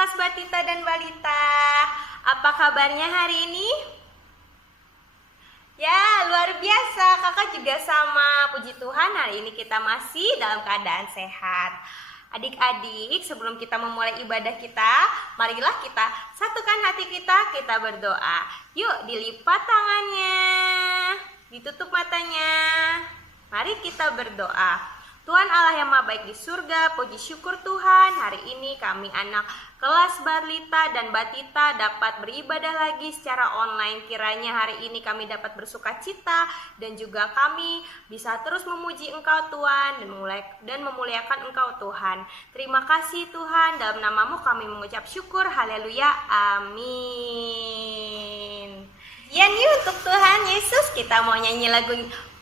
kelas Batita dan Balita. Apa kabarnya hari ini? Ya, luar biasa. Kakak juga sama. Puji Tuhan, hari ini kita masih dalam keadaan sehat. Adik-adik, sebelum kita memulai ibadah kita, marilah kita satukan hati kita berdoa. Yuk, dilipat tangannya, ditutup matanya. Mari kita berdoa. Tuhan Allah yang Maha Baik di surga, puji syukur Tuhan, hari ini kami anak kelas Balita dan Batita dapat beribadah lagi secara online. Kiranya hari ini kami dapat bersuka cita dan juga kami bisa terus memuji Engkau Tuhan dan memuliakan Engkau Tuhan. Terima kasih Tuhan, dalam namamu kami mengucap syukur, haleluya, amin. Yuk untuk Tuhan Yesus, kita mau nyanyi lagu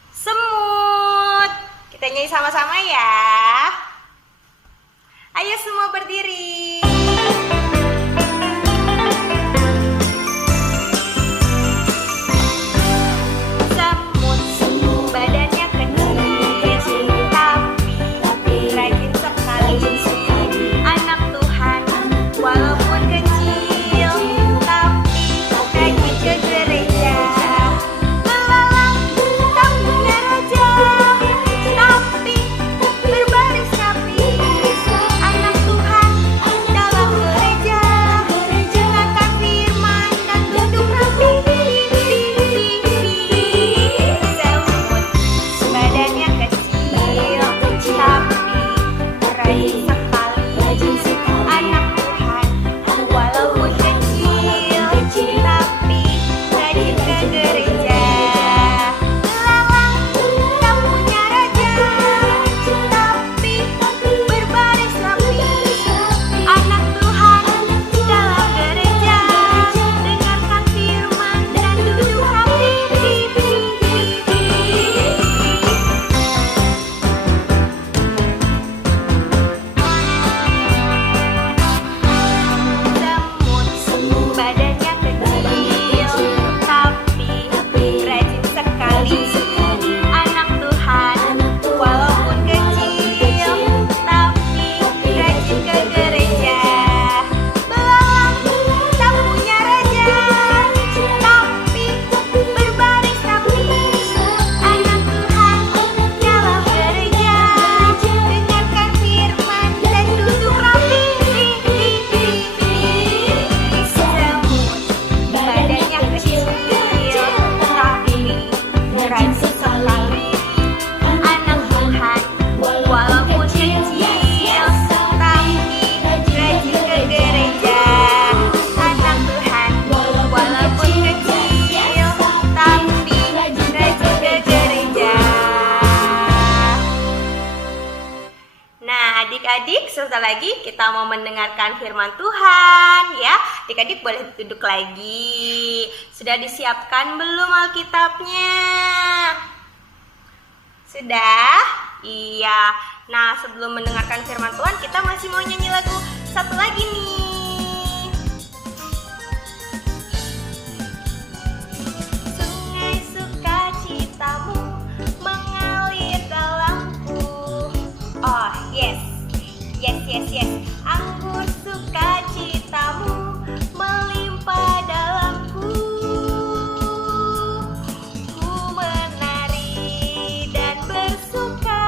Semut. Kita nyanyi sama-sama ya. Ayo semua berdiri. Semut badannya kecil, tapi rajin sekali. Anak Tuhan walaupun kecil, tapi rajin ke gereja. Belalang tak punya raja, tapi berbaris rapi. Anak Tuhan dalam gereja, dengarkan firman dan duduk rapi. Semut badannya kecil, tapi rajin sekali. Anak Tuhan walaupun kecil, tapi rajin ke gereja. Belalang tak punya raja, tapi berbaris rapi. Anak Tuhan dalam gereja, dengarkan firman dan duduk rapi. Semut badannya kecil, tapi rajin sekali. Anak Tuhan walaupun kecil, tapi rajin ke gereja. Belalang tak punya raja, tapi berbaris rapi. Anak Tuhan dalam gereja, dengarkan firman dan duduk rapi. Semut badannya kecil, tapi rajin sekali. Anak Tuhan walaupun kecil, tapi rajin ke gereja. Anak Tuhan walaupun kecil, tapi rajin ke gereja. Nah, adik-adik, sebentar lagi kita mau mendengarkan firman Tuhan ya. Adik-adik boleh duduk lagi. Sudah disiapkan belum Alkitabnya? Sudah? Iya. Nah, sebelum mendengarkan firman Tuhan, kita masih mau nyanyi lagu satu lagi nih. Sungai sukacitamu mengalir dalamku. Oh, yes. Anggur sukacitamu melimpah dalamku. Ku menari dan bersuka,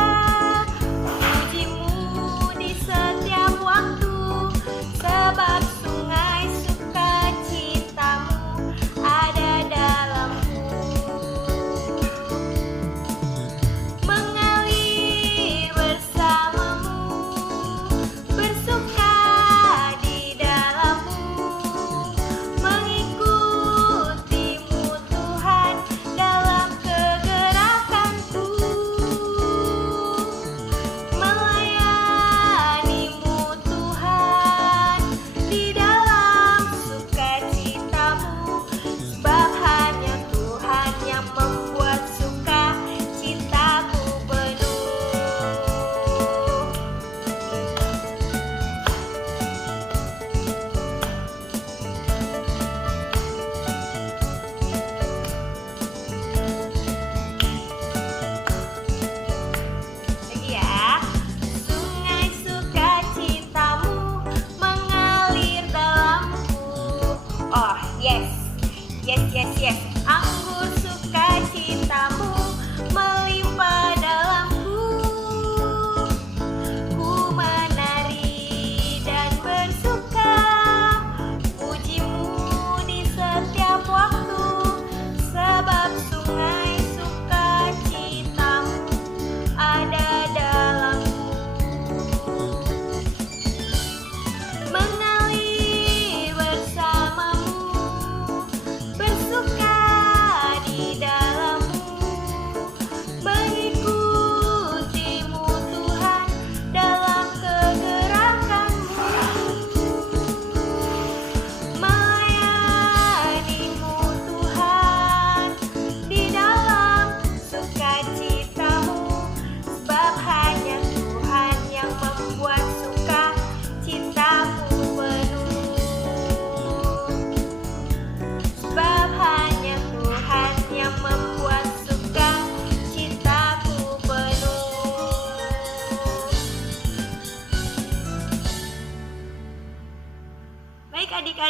pujimu di setiap waktu.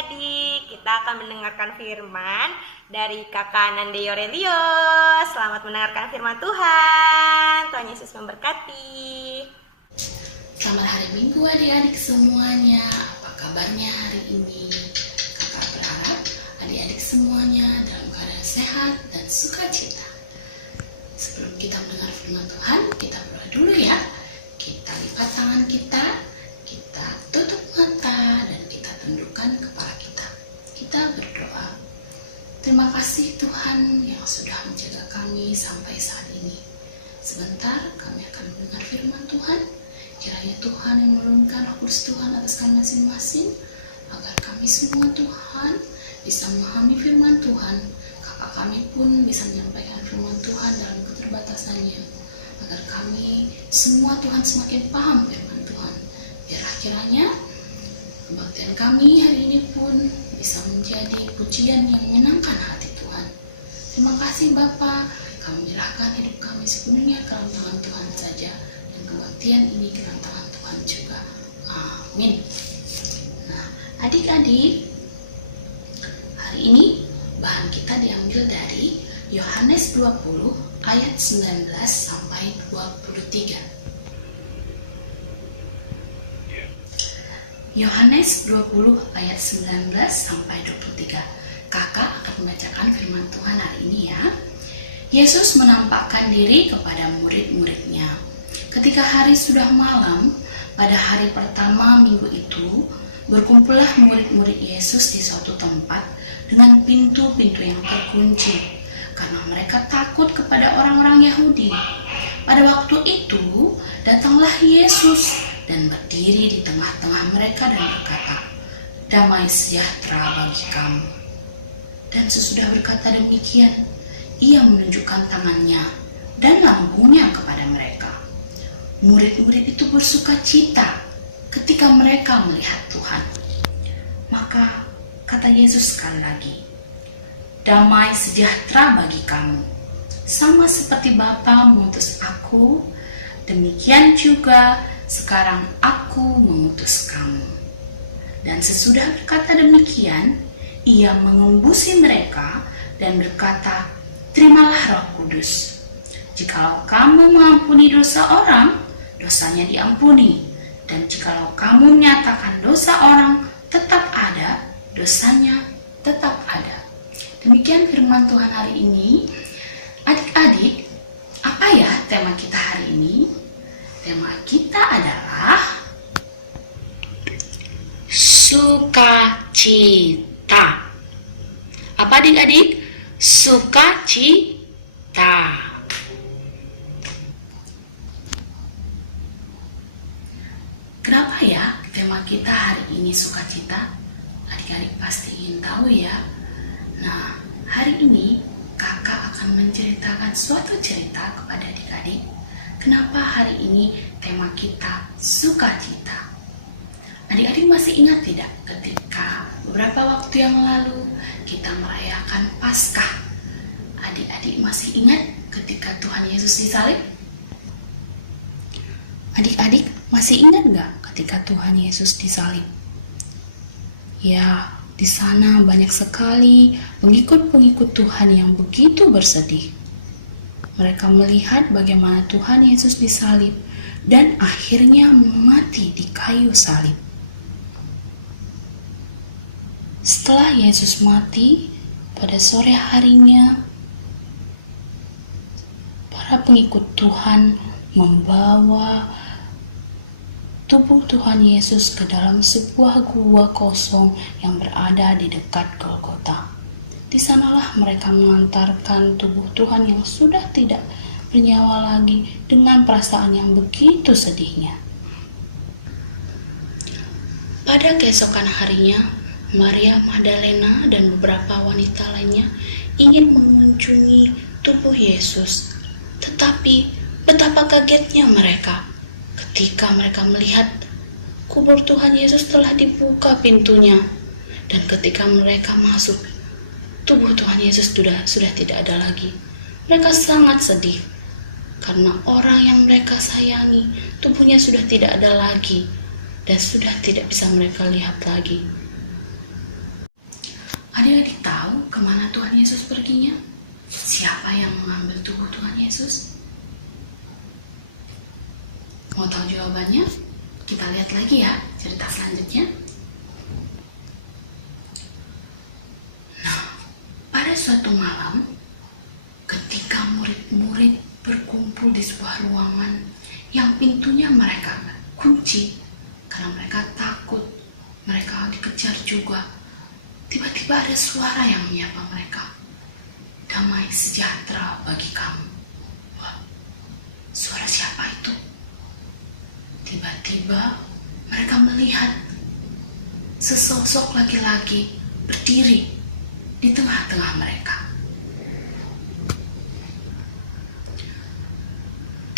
adik-adik, kita akan mendengarkan firman dari Kakak Nande Yorelio. Selamat mendengarkan firman Tuhan. Tuhan Yesus memberkati. Selamat hari Minggu adik-adik semuanya. Apa kabarnya hari ini? Kakak berharap adik-adik semuanya dalam keadaan sehat dan sukacita. Sebelum kita mendengar firman Tuhan, kita berdoa dulu ya. Kita lipat tangan kita tutup mata, dan kita tundukkan kepala kita. Kita berdoa. Terima kasih Tuhan yang sudah menjaga kami sampai saat ini. Sebentar kami akan mendengar firman Tuhan. Kiranya Tuhan yang menurunkan Roh Kudus Tuhan atas kami masing-masing, agar kami semua Tuhan bisa memahami firman Tuhan. Kakak kami pun bisa menyampaikan firman Tuhan dalam keterbatasannya, agar kami semua Tuhan semakin paham firman Tuhan. Biarlah kiranya kebaktian kami hari ini pun bisa menjadi pujian yang menyenangkan hati Tuhan. Terima kasih Bapa, kami menyerahkan hidup kami sepenuhnya ke dalam tangan Tuhan saja, dan kebaktian ini ke dalam tangan Tuhan juga. Amin. Nah, adik-adik, hari ini bahan kita diambil dari Yohanes 20 ayat 19 sampai 23. Yohanes 20 ayat 19 sampai 23. Kakak akan membacakan firman Tuhan hari ini ya. Yesus menampakkan diri kepada murid-muridnya. Ketika hari sudah malam, pada hari pertama minggu itu, berkumpullah murid-murid Yesus di suatu tempat dengan pintu-pintu yang terkunci, karena mereka takut kepada orang-orang Yahudi. Pada waktu itu, datanglah Yesus dan berdiri di tengah-tengah mereka dan berkata, "Damai sejahtera bagi kamu." Dan sesudah berkata demikian, ia menunjukkan tangannya dan lambungnya kepada mereka. Murid-murid itu bersuka cita ketika mereka melihat Tuhan. Maka kata Yesus sekali lagi, "Damai sejahtera bagi kamu. Sama seperti Bapa mengutus aku, demikian juga sekarang aku mengutus kamu." Dan sesudah berkata demikian, ia mengembusi mereka dan berkata, "Terimalah Roh Kudus. Jikalau kamu mengampuni dosa orang, dosanya diampuni. Dan jikalau kamu menyatakan dosa orang tetap ada, dosanya tetap ada." Demikian firman Tuhan hari ini. Adik-adik, apa ya tema kita hari ini? Tema kita adalah sukacita. Apa adik-adik? Sukacita. Kenapa ya tema kita hari ini sukacita? Adik-adik pasti ingin tahu ya. Nah, hari ini kakak akan menceritakan suatu cerita kepada adik-adik. Kenapa hari ini tema kita sukacita? Adik-adik masih ingat tidak ketika beberapa waktu yang lalu kita merayakan Paskah? Adik-adik masih ingat ketika Tuhan Yesus disalib? Adik-adik masih ingat nggak ketika Tuhan Yesus disalib? Ya, di sana banyak sekali pengikut-pengikut Tuhan yang begitu bersedih. Mereka melihat bagaimana Tuhan Yesus disalib dan akhirnya mati di kayu salib. Setelah Yesus mati, pada sore harinya, para pengikut Tuhan membawa tubuh Tuhan Yesus ke dalam sebuah gua kosong yang berada di dekat Golgota. Di sanalah mereka mengantarkan tubuh Tuhan yang sudah tidak bernyawa lagi dengan perasaan yang begitu sedihnya. Pada keesokan harinya, Maria Magdalena dan beberapa wanita lainnya ingin mengunjungi tubuh Yesus. Tetapi betapa kagetnya mereka ketika mereka melihat kubur Tuhan Yesus telah dibuka pintunya. Dan ketika mereka masuk, tubuh Tuhan Yesus sudah tidak ada lagi. Mereka sangat sedih karena orang yang mereka sayangi, tubuhnya sudah tidak ada lagi dan sudah tidak bisa mereka lihat lagi. Adik-adik tahu kemana Tuhan Yesus perginya? Siapa yang mengambil tubuh Tuhan Yesus? Mau tahu jawabannya? Kita lihat lagi ya cerita selanjutnya. Nah, pada suatu malam, ketika murid-murid berkumpul di sebuah ruangan yang pintunya mereka kunci karena mereka takut, mereka dikejar juga. Tiba-tiba ada suara yang menyapa mereka. Damai sejahtera bagi kamu. Wah, suara siapa itu? Tiba-tiba mereka melihat sesosok laki-laki berdiri di tengah-tengah mereka.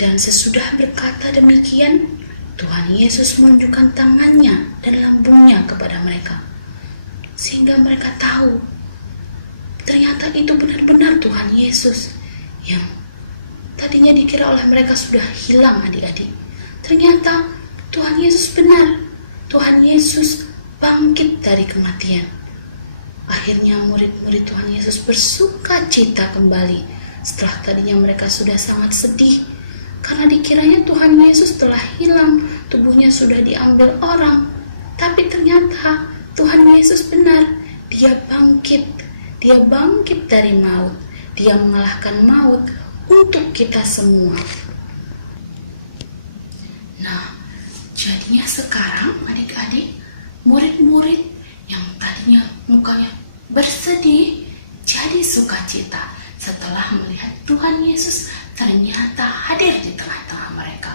Dan sesudah berkata demikian, Tuhan Yesus menunjukkan tangannya dan lambungnya kepada mereka, sehingga mereka tahu ternyata itu benar-benar Tuhan Yesus yang tadinya dikira oleh mereka sudah hilang. Adik-adik, ternyata Tuhan Yesus benar. Tuhan Yesus bangkit dari kematian. Akhirnya murid-murid Tuhan Yesus bersuka cita kembali setelah tadinya mereka sudah sangat sedih karena dikiranya Tuhan Yesus telah hilang, tubuhnya sudah diambil orang. Tapi ternyata Tuhan Yesus benar, Dia bangkit. Dia bangkit dari maut. Dia mengalahkan maut untuk kita semua. Nah, jadinya sekarang adik-adik, murid-murid yang tadinya mukanya bersedih jadi sukacita setelah melihat Tuhan Yesus ternyata hadir di tengah-tengah mereka.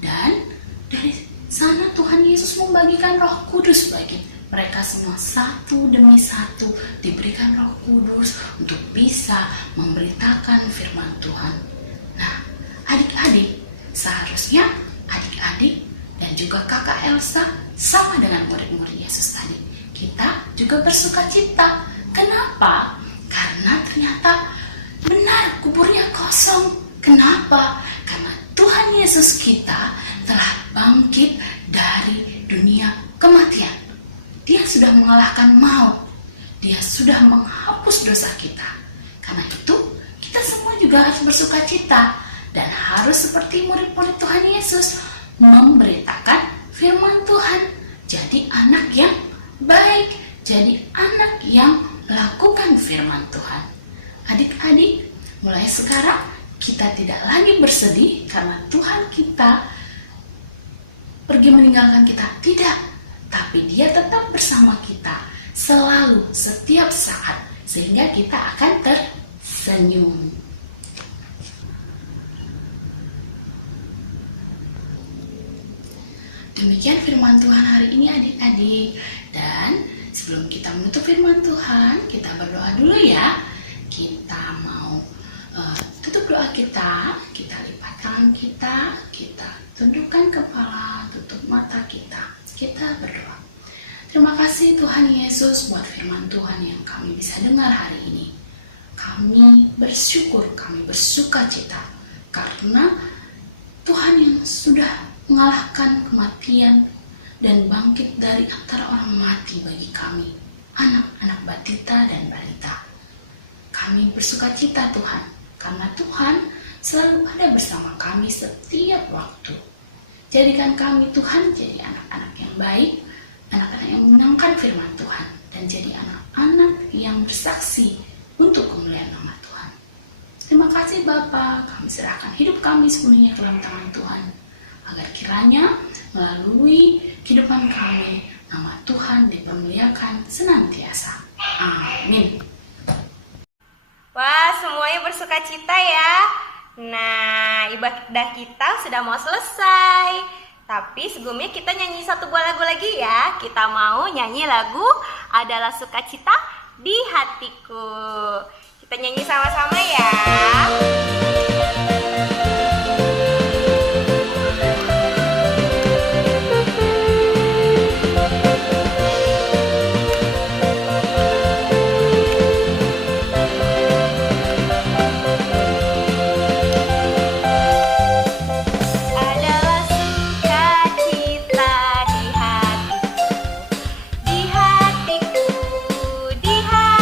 Dan dari sana Tuhan Yesus membagikan Roh Kudus bagi mereka semua, satu demi satu diberikan Roh Kudus untuk bisa memberitakan firman Tuhan. Nah, adik-adik, seharusnya adik-adik dan juga kakak Elsa sama dengan murid-murid Yesus tadi. Kita juga bersuka cita. Kenapa? Karena ternyata benar kuburnya kosong. Kenapa? Karena Tuhan Yesus kita telah bangkit dari dunia kematian. Dia sudah mengalahkan maut. Dia sudah menghapus dosa kita. Karena itu kita semua juga harus bersuka cita dan harus seperti murid-murid Tuhan Yesus memberitakan firman Tuhan. Jadi anak yang baik, jadi anak yang melakukan firman Tuhan. Adik-adik, mulai sekarang kita tidak lagi bersedih karena Tuhan kita pergi meninggalkan kita. Tidak, tapi Dia tetap bersama kita selalu, setiap saat, sehingga kita akan tersenyum. Demikian firman Tuhan hari ini adik-adik. Dan sebelum kita menutup firman Tuhan, kita berdoa dulu ya. Kita mau tutup doa kita lipat tangan kita tundukkan kepala, tutup mata kita berdoa. Terima kasih Tuhan Yesus buat firman Tuhan yang kami bisa dengar hari ini. Kami bersyukur, kami bersuka cita karena Tuhan yang sudah mengalahkan kematian dan bangkit dari antara orang mati bagi kami, anak-anak batita dan balita. Kami bersuka cita Tuhan, karena Tuhan selalu ada bersama kami setiap waktu. Jadikan kami Tuhan jadi anak-anak yang baik, anak-anak yang menyenangkan firman Tuhan, dan jadi anak-anak yang bersaksi untuk kemuliaan nama Tuhan. Terima kasih Bapa, kami serahkan hidup kami sepenuhnya ke dalam tangan Tuhan, agar kiranya melalui kehidupan kami, nama Tuhan dipermuliakan senantiasa. Amin. Wah, semuanya bersuka cita ya. Nah, ibadah kita sudah mau selesai. Tapi sebelumnya kita nyanyi satu buah lagu lagi ya. Kita mau nyanyi lagu Adalah Sukacita di Hatiku. Kita nyanyi sama-sama ya. Di hatiku, di hatiku.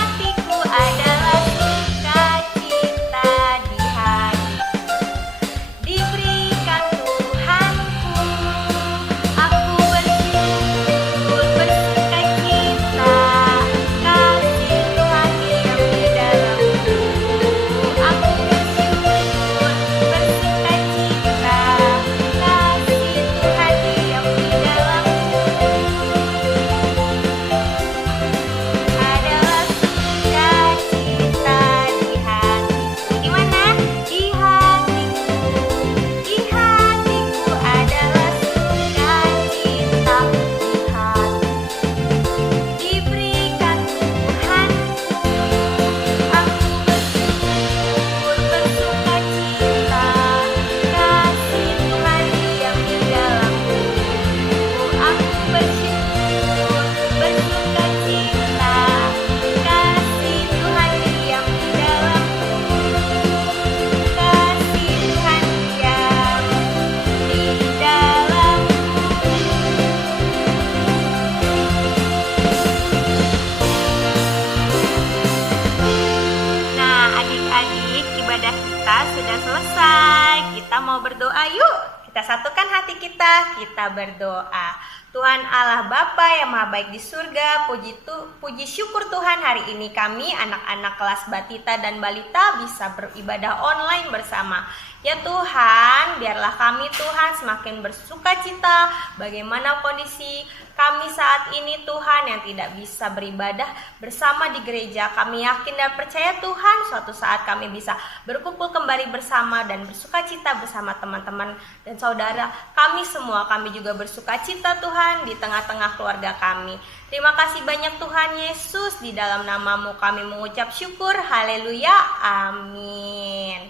mau berdoa yuk. Kita satukan hati kita berdoa. Tuhan Allah Bapa yang Maha Baik di surga, puji syukur Tuhan hari ini kami anak-anak kelas Batita dan Balita bisa beribadah online bersama. Ya Tuhan, biarlah kami Tuhan semakin bersuka cita bagaimana kondisi kami saat ini Tuhan yang tidak bisa beribadah bersama di gereja. Kami yakin dan percaya Tuhan suatu saat kami bisa berkumpul kembali bersama dan bersuka cita bersama teman-teman dan saudara kami semua. Kami juga bersuka cita Tuhan di tengah-tengah keluarga kami. Terima kasih banyak Tuhan Yesus, di dalam nama-Mu kami mengucap syukur. Haleluya, amin.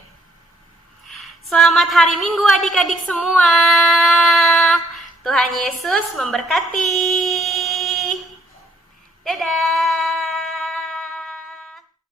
Selamat hari Minggu adik-adik semua. Tuhan Yesus memberkati. Dadah.